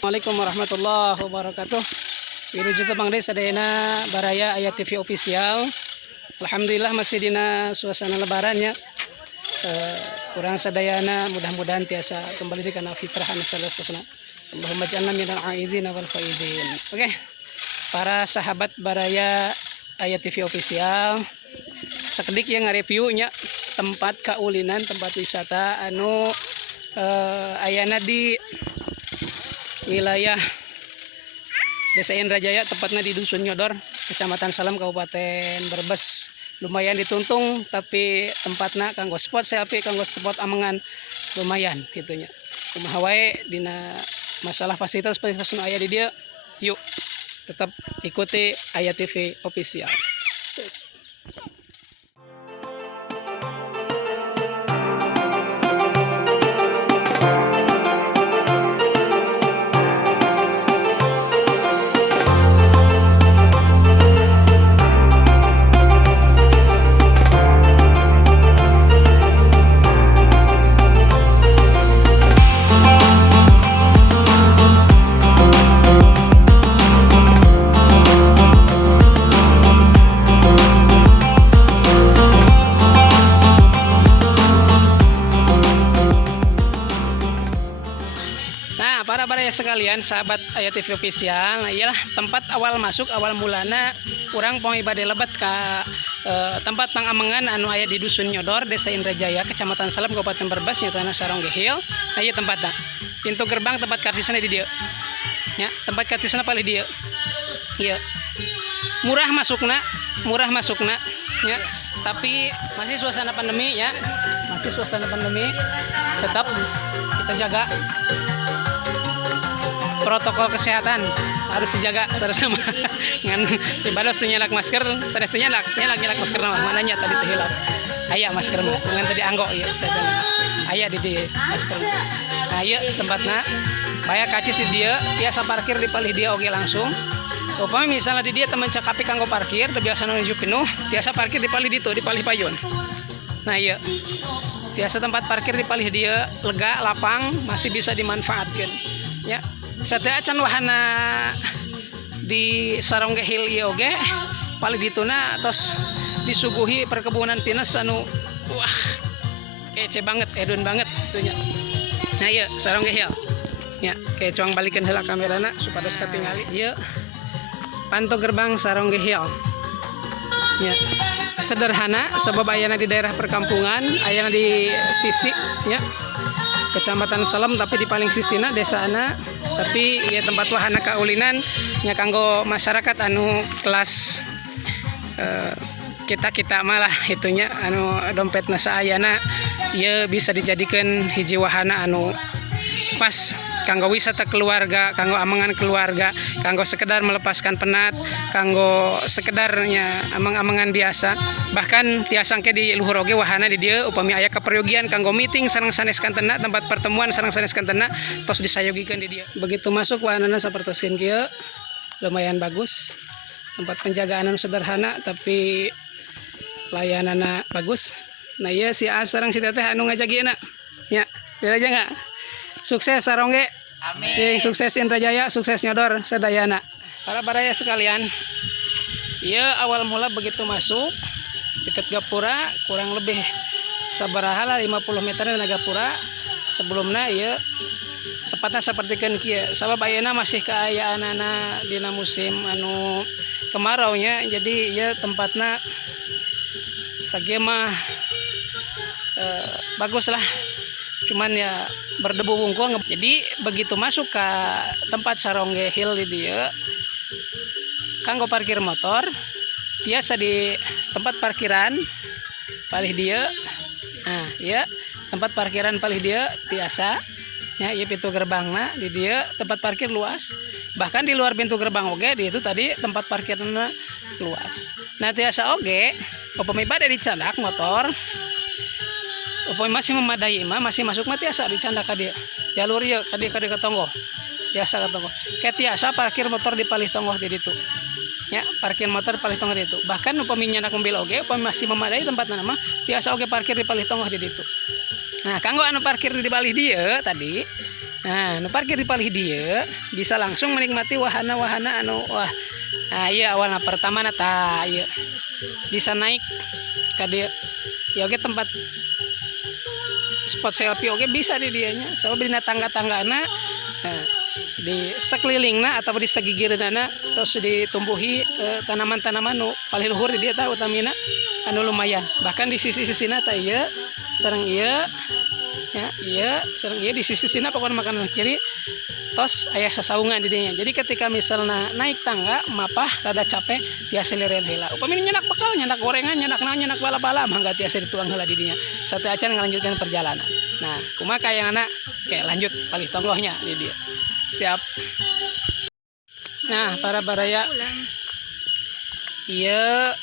Assalamualaikum warahmatullahi wabarakatuh. Wiluju Tebang Desa Sadayana Baraya Ayat TV official. Alhamdulillah masih dina suasana lebarannya. Kurang sadayana mudah-mudahan tiasa kembali di kana fitrah anu salasana. Allahumma ja'alna minal aidin wal faizin. Oke. Para sahabat Baraya Ayat TV official, sekedik yang nge-reviewnya tempat kaulinan, tempat wisata anu ayana di wilayah Desa Indrajaya, tepatnya di Dusun Nyodor, Kecamatan Salam, Kabupaten Brebes. Lumayan dituntung, tapi tempatnya kanggo spot selfie, kanggo spot amengan lumayan gitunya. Kumaha wae dina masalah fasilitas nu aya di dia. Yuk, tetap ikuti Ayat TV official. Para baraya sekalian, sahabat Ayat TV official, nah iyalah tempat awal masuk, awal mulana kurang pengibade lebat ke tempat pangamengan anu aya di Dusun Nyodor, Desa Indrajaya, Kecamatan Salam, Kabupaten Brebes, nyatana Saronggehil. Nah iya tempatnya, pintu gerbang tempat kartisna di dia, ya tempat kartisna paling dia, iya murah masukna, ya. Tapi masih suasana pandemi ya, masih suasana pandemi, tetap kita jaga protokol kesehatan, harus dijaga sama ngan ibadah nyelak masker, sanes nyelak masker mananya tadi terhilap. Aya masker ngan tadi anggo ieu aya di masker. Nah ieu tempatna baya kacis di dieu, tiasa parkir di palih dia oge langsung. Upami misalnya di dia teman cakapi kanggo parkir, teu biasa nuju penuh, tiasa parkir di palih ditu, di palih payun. Nah ieu tiasa tempat parkir di palih dia lega, lapang, masih bisa dimanfaatkan. Ya. Satya acan wahana di Saronggehil ieu oge paling dituna tos disuguhi perkebunan pinus anu wah kece banget, edun banget itunya. Nah ieu Saronggehil ya, kayak cuang balikeun heula kamerana supados katingali. Ieu panto gerbang Saronggehil ya, sederhana sebab ayana di daerah perkampungan, ayana di sisi ya Kecamatan Salam, tapi di paling sisina desana, tapi ya tempat wahana kaulinan nya kanggo masyarakat anu kelas kita malah itunya anu dompetna saayana ya bisa dijadikan hiji wahana anu pas kanggo wisata keluarga, kanggo amengan keluarga, kanggo sekedar melepaskan penat, kanggo sekedarnya ameng-amengan biasa. Bahkan tiasa ke di luhur oge wahana di dieu upami aya kaperyogian kanggo meeting sareng saneskanteuna, tempat pertemuan sareng saneskanteuna tos disayogikeun di dieu. Begitu masuk wahanana sapertoskeun kieu lumayan bagus. Tempat penjagaan anu sederhana tapi layanana bagus. Nah ieu si A sareng si Teteh anu ngajagieuna. Ya, beda aja enggak? Sukses Sarongge, amin. Sukses Indrajaya, sukses Nyodor sadayana. Para baraya sekalian, iya awal mula begitu masuk dekat gapura kurang lebih sabaraha lah 50 meter dari gapura. Sebelumnya iya tepatnya sapertikeun kieu. Sabab ayeuna masih kaayaanana dina musim anu kemarau nya, jadi iya tempatna sagia mah bagus lah. Cuman ya berdebu wungkul. Jadi begitu masuk ke tempat Saronggehil di dia kanggo parkir motor biasa di tempat parkiran palih dia. Nah ya tempat parkiran palih dia biasa ya, ieu pintu gerbangna di dia tempat parkir luas. Bahkan di luar pintu gerbang oge di itu tadi tempat parkirna luas. Nah tiasa oge upami bade dicandak motor, upami masih memadai mah masih masuk mah tiasa dicandak ka dieu. Jalur ieu ka dieu ka tonggo. Tiasa ka tonggo. Ke tiasa parkir motor di palih tonggo di ditu. Ya, parkir motor di palih tonggo di ditu. Bahkan upami nyandak mobil oge, upami masih memadai tempatna mah tiasa oge parkir di palih tonggo di ditu. Nah, kanggo anu parkir di palih dieu tadi Nah, nu parkir di palih dia bisa langsung menikmati wahana-wahana anu wah. Nah, iya awalnya pertama tah ieu bisa naik ka dieu. Ya oke tempat spot selfie oke bisa di dianya. Sabab dina tangga-tanggana nah, di sekelilingna atau di segigireunana terus ditumbuhi tanaman-tanaman nu palih luhur di dieu tah utamina anu lumayan. Bahkan di sisi-sisina tah ieu sareng ieu ya iya sering iya di sisi-sisinya pokoknya makanan kiri tos ayah sasaungan di dinya. Jadi ketika misalnya naik tangga mapah rada capek tiasa lireun heula upami nyenak bekal nyenak gorengan nyenak naon nyenak bala-bala mangga tiasa dituang heula di dinya satu acan ngalanjutkeun perjalanan. Nah kumaha kayangna kayak lanjut palih tonggohnya di dia siap. Nah para baraya iya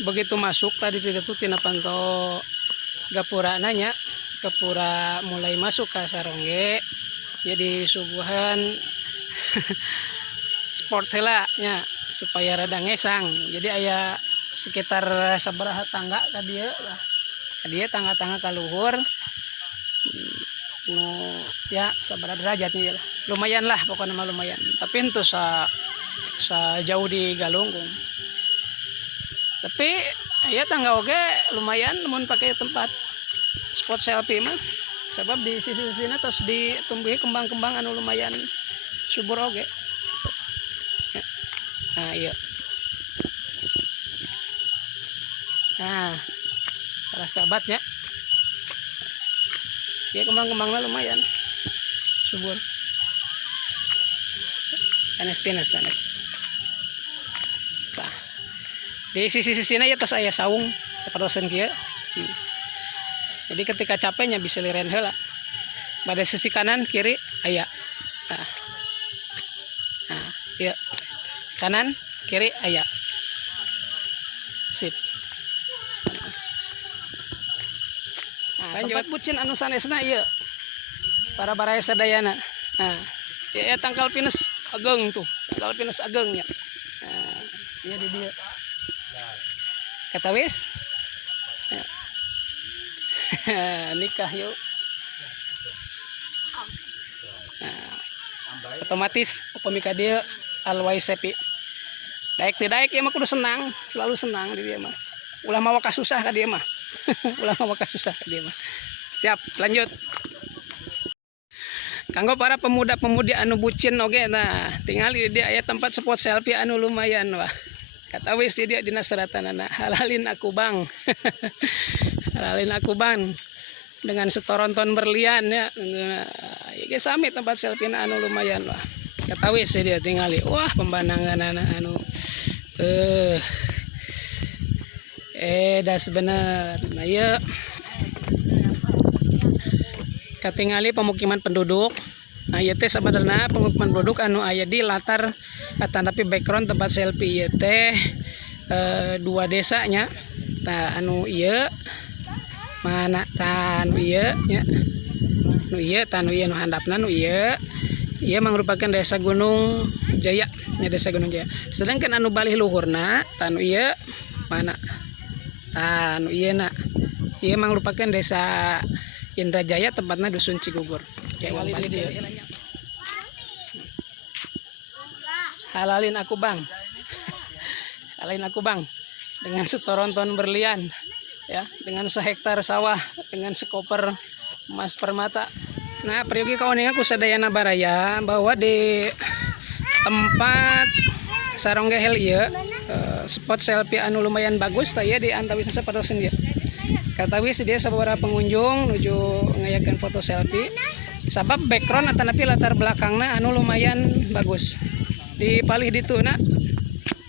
begitu masuk tadi itu tina panto gapura nanya Gapura mulai masuk ke sarongge jadi subuhan sport heula nya supaya rada ngesang. Jadi aya sekitar sabaraha tangga ka dieu lah. Ka dieu tangga-tangga ka luhur. Nu ya sabaraha derajatnya lah. Lumayan lah pokoknya mah lumayan. Tapi henteu sa jauh di Galunggung. Tapi ya tangga oge lumayan mun pakai tempat spot selfie mah sebab di sisi-sisinya terus ditumbuhi kembang-kembang anu lumayan subur oge. Nah iya nah para sahabatnya ya kembang-kembangnya lumayan subur sanes sanes. Nah di sisi-sisinya ya terus aya saung saparosen kieu. Jadi ketika capeknya bisa lireun heula. Pada sisi kanan kiri aya. Nah, iya. Kanan kiri aya. Sip. Nah, tempat bucin anu sanesna ieu. Para baraya sadayana. Nah, ya tangkal pinus ageng tuh. Tangkal pinus agengnya. Nah, ieu di dieu. Kata wis. Ya. Nikah yuk. Nah, otomatis upami ka dieu always happy. Daek teu daek ya mah kudu senang, selalu senang di dieu mah. Ulah mawa kasusah ka dieu mah. Ulah mawa kasusah ka dieu mah. Siap, lanjut. Kanggo para pemuda-pemudi anu bucin oge nah, tinggal di dia aya tempat spot selfie anu lumayan wah. Kata wis dia dina seratanana halalin aku bang. Halalin aku bang dengan setoronton berlian ya. Ya sami tempat selfie anu lumayan lah. Kata wis dia tingali. Wah pemandangan anu das bener. Nah ieu katingali pemukiman penduduk. Nah ieu teh sebenarnya pemukiman penduduk anu aya di latar tapi background tempat selfie ieu teh dua desanya. Tah anu ieu mana tan ieu nya nu ieu tan ieu nu handapna nu ieu mangrupakeun desa Gunung Jaya nya desa Gunung Jaya. Sedangkan anu balih luhurna tan ieu mana tan ieu na ieu mangrupakeun desa Indrajaya tempatna dusun Cigugur kayak wali di dieu. Halalin aku bang. Halalin aku bang dengan setoronton berlian ya, dengan sehektar sawah, dengan sekoper emas permata. Nah, peryogi kawaningan ku sadayana baraya bahwa di tempat sarongge hel ieu spot selfie anu lumayan bagus tah ieu di antawis sapadosen ieu. Katawis dia sabaraha pengunjung nuju ngayakeun foto selfie. Sabab background atanapi latar belakangna anu lumayan bagus. Di palih dituna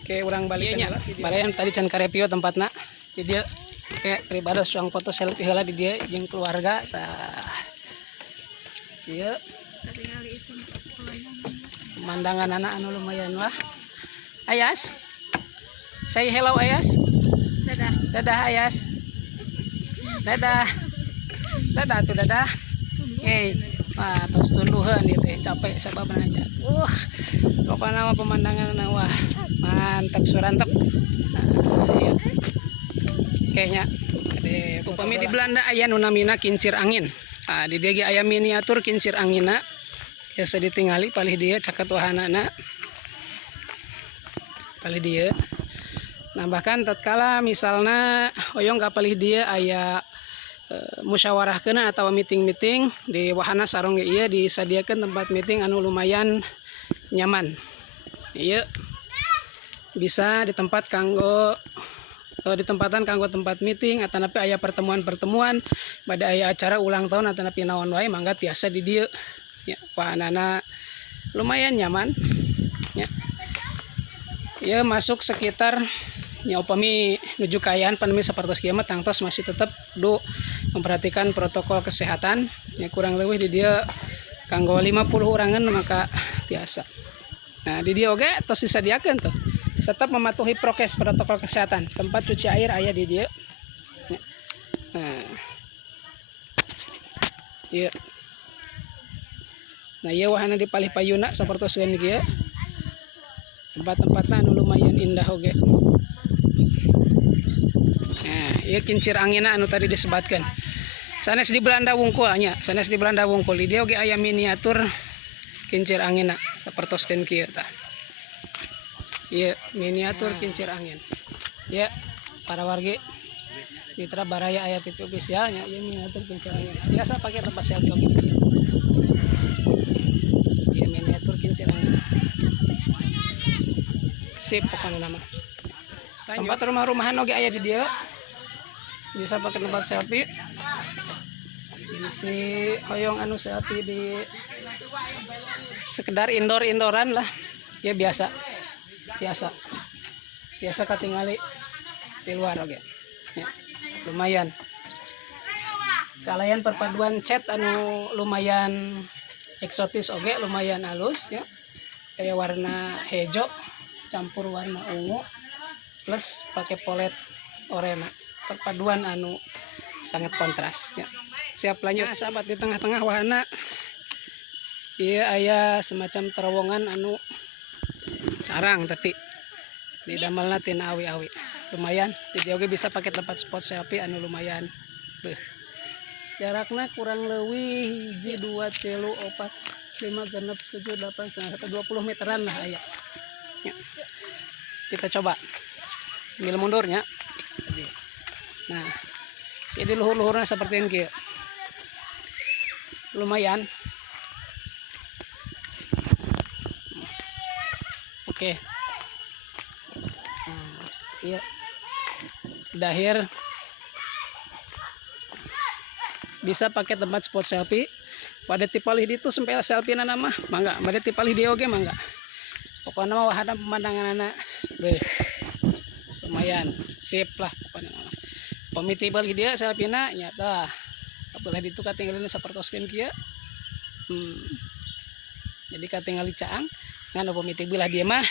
ke urang balikeun barayan tadi can karepio tempatna. Jadi dia kayak pribadi suang foto selfie heula di dia jeung keluarga tah ieu pemandangan anak anu lumayan lah. Ayas say hello Ayas. Dadah dadah Ayas. Dadah dadah tuh dadah. Wah tos tunduhan ieu teh capek sababna aja. Pokokna mah pemandangan wah mantap surantep. Ieu kayaknya upami di Belanda aya nu namina kincir angin. Di dieu aya miniatur kincir anginna biasa ditingali palih dia caket wahanana palih dia. Nah bahkan tatkala misalnya hoyong kapalih dia aya musyawarahkeun atau meeting di wahana sarong ieu disadiakan tempat meeting anu lumayan nyaman. Ieu bisa ditempatan kanggo tempat meeting atau napi aya pertemuan pada aya acara ulang tahun atau napi naon wae mangga tiasa di dieu ya, wahanana lumayan nyaman ya. Ya masuk sekitar ya upami nuju kayaan pandemi sapertos kieu mah tangtos masih tetap memperhatikan protokol kesehatan ya, kurang lebih di dia kanggo 50 orangan maka tiasa. Nah di dia oge tos disadiakeun tuh tetap mematuhi prokes protokol kesehatan. Tempat cuci air aya di dia ya. Nah iya, nah ieu wahana di palih payuna sapertos geun kieu tempat-tempatna anu lumayan indah oge. Nah ieu kincir anginna anu tadi disebatkeun sanes di Belanda wungkul nya, sanes di Belanda wungkul di dia oge aya miniatur kincir anginna sapertos geun kieu tah. Ieu miniatur kincir angin ya para wargi mitra baraya aya TV officialnya. Ieu miniatur kincir angin biasa pakai tempat selfie oge. Ieu miniatur kincir angin sip pokoknya nama. Tempat rumah-rumahan oge aya di dia bisa pakai tempat selfie. Isi hoyong anu selfie di sekedar indoran lah ya, biasa katingali di luar oge ya, lumayan kalayan perpaduan cat anu lumayan eksotis oge, lumayan halus ya, kayak warna hijau campur warna ungu plus pakai polet oranye, perpaduan anu sangat kontras ya. Siap lanjut. Nah, sahabat, di tengah-tengah wahana iya aya semacam terowongan anu carang tapi di damelna tina awi-awi lumayan. Jadi oge bisa pakai tempat spot selfie anu lumayan. Jarakna kurang leuwih 1 2 3 4 5 6 7 8 9 20 meteran lah aya. Ya. Kita coba sambil mundurnya. Nah, jadi luhur-luhurnya seperti ini kieu. Lumayan. Oke. Iya. Dahir bisa pakai tempat spot selfie. Pada tipalih itu sampai selfie nana mah mangga, pada tipalih dia oge mangga. Pokoknya mah wahana pemandangan lumayan sip lah pokoknya mah. Pemitibal dia selfie na nyata. Apalah itu katinggalin sapertoskeun kieu. Jadi katingali caang ngan pemitibal dia mah.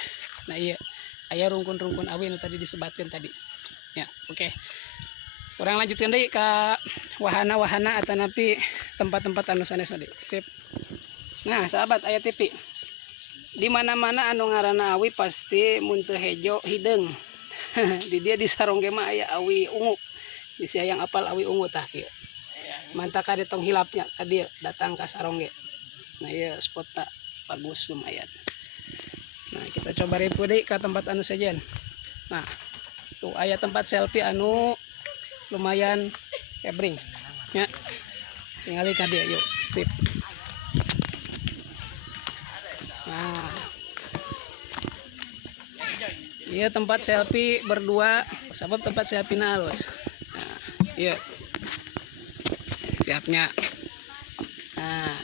Nah iya aya rungkun-rungkun awi nu tadi disebatkeun tadi. Ya, oke. Kurang lanjutkeun deui ka wahana-wahana atanapi tempat-tempat anu sanes tadi. Sip. Nah, sahabat aya TV. Di mana-mana anu ngaranna awi pasti mun teu hejo hideung. Di dia di sarong ge mah aya awi ungu. Di siayang apal awi ungu tah kieu. Mantap ka ditong hilapnya tadi datang ka sarong ge. Nah, ieu spotna bagus lumayan. Nah, kita coba review deui ka tempat anu sajen. Nah, tuh aya tempat selfie anu lumayan ebring. Ya. Tingali ka dia yuk. Sip. Nah, iya tempat selfie berdua, sebab tempat selfie na halus. Nah, iya, siapnya. Nah,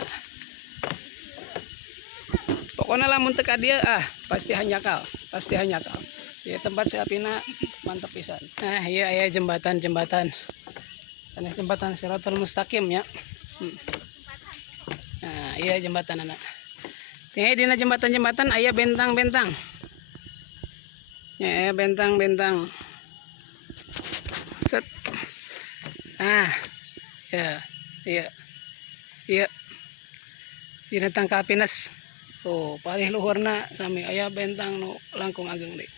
pokoknya lamun teka dia pasti hanyakal, pasti hanyakal. Iya tempat selfie na mantep pisan. Nah, iya aya jembatan, karena jembatan Shiratul Mustaqim ya. Nah, iya jembatan anak. Tinggal dina jembatan-jembatan aya bentang-bentang. Ya, bentang-bentang. Set. Ah. Ya. Iya. Iya. Dina tangka pinas. Tuh, palih luhurna sami aya bentang nu langkung ageng deui.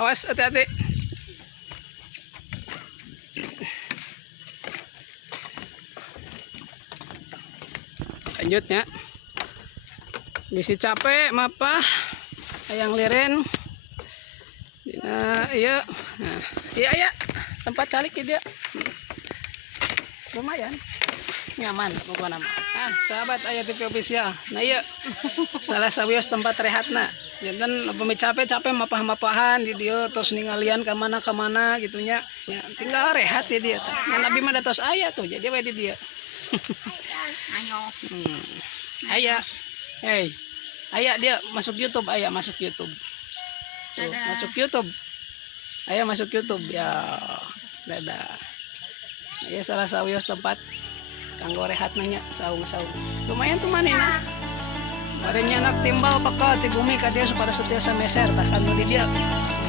Awas hati-hati. lanjutnya bisi capek mapa ayang liren iya nah, iya tempat calik dia lumayan nyaman pokoknya nama sahabat Ayah TV official nah iya salah sawios tempat rehatna jantan pemi capek mapah-mapahan di dia terus ninggalian kemana gitunya ya tinggal rehat ya dia nah, Nabi mah datos ayah tuh jadi di dia ayah hey ayah dia masuk YouTube ayah masuk YouTube tuh, masuk YouTube ayah masuk YouTube ya dadah ya salah sawios tempat kanggo rehat nanya saung lumayan tuh manena badannya anak timbal pakai ti bumi ka dia supaya setia meser takan di dia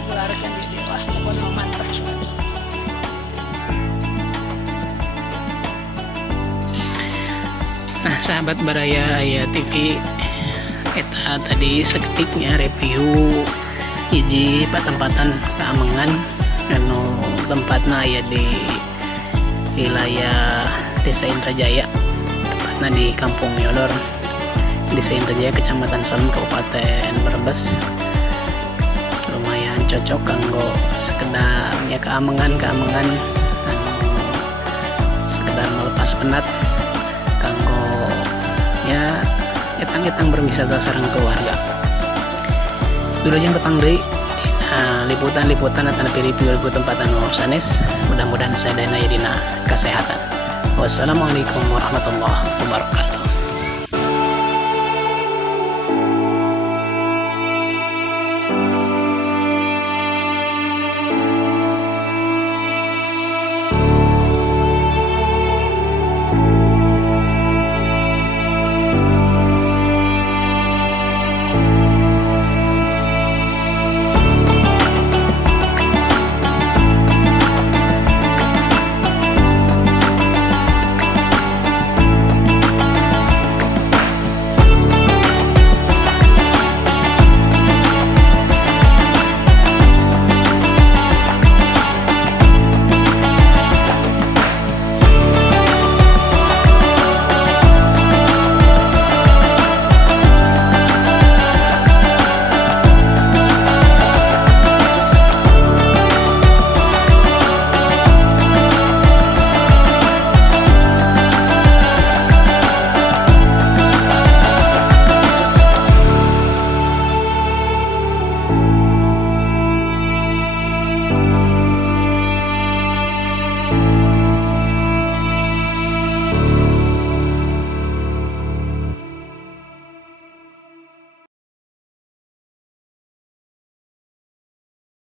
keluarkan di dia wah pokoknya mantap semua. Nah sahabat Baraya Ayah TV kita tadi seketiknya review hiji patempatan keamengan anu tempatna aya di wilayah Desa Indrajaya tepatnya di Kampung Yodor Desa Indrajaya Kecamatan Salem Kabupaten Brebes lumayan cocok kanggo sekedar ya keamengan sekedar melepas penat kanggo ya etang berwisata sareng keluarga dulu yang tepang deui liputan atau review tempat anu sanes mudah-mudahan sadayana dina kesehatan. Wassalamualaikum warahmatullahi wabarakatuh.